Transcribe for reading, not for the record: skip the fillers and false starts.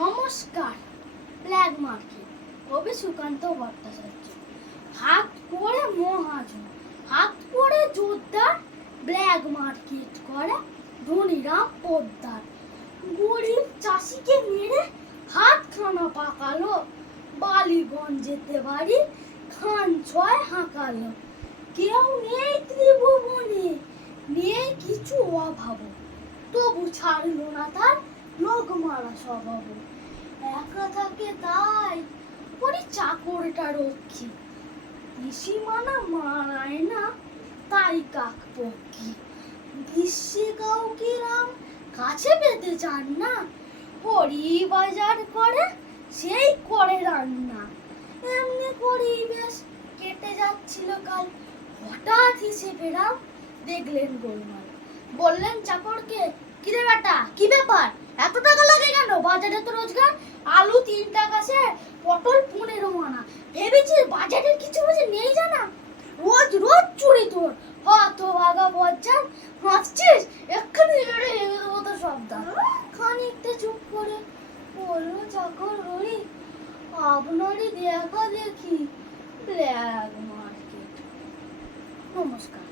নমস্কার। Black market কবি সুকান্ত ভট্টাচার্য। হাত করে মহাজন, হাত করে জোরদার, ব্ল্যাক মার্কেট করে ধনীরাম পোদ্দার। গরিব চাষিকে মেরে হাতখানা পাকালো, বালিগঞ্জেতে বাড়ি খান ছয় হাঁকালো। কেউ নেই ত্রিভুবনে, নেই কিছু অভাব, তবু ছাড়লো না তার লোক মারা স্বভাব। একা থাকে তাই করি চাকরটা রক্ষী, পিসিমানা মানায় না তাই কাকপক্ষী। বিশ্বে কাউকে রাম কাছে পেতে চান না, হরি বাজার করে সেই করে রান্না। এমনি করেই বেশ কেটে যাচ্ছিল কাল, হঠাৎ হিসেবে রাম দেখলেন গোলমাল। বললেন চাকরকে, কিরে বেটা কি ব্যাপার, এত টাকা লাগে কেন? বাজারে তো রোজগার আলু 3 টাকা সে, পটল 15 আনা। ভেবেছিস বাজারের কিছু বুঝে নেই জানা? রোজ রোজ চুরি তোর, হত ভাগা বজ্জাত। হাসছিস? এক্ষুনি এড়ে দেবো তো সব দাম। খানিকটা চুপ করে বললো চাকর, হরি আপনারই দেখা দেখি ব্ল্যাক মার্কেট। নমস্কার।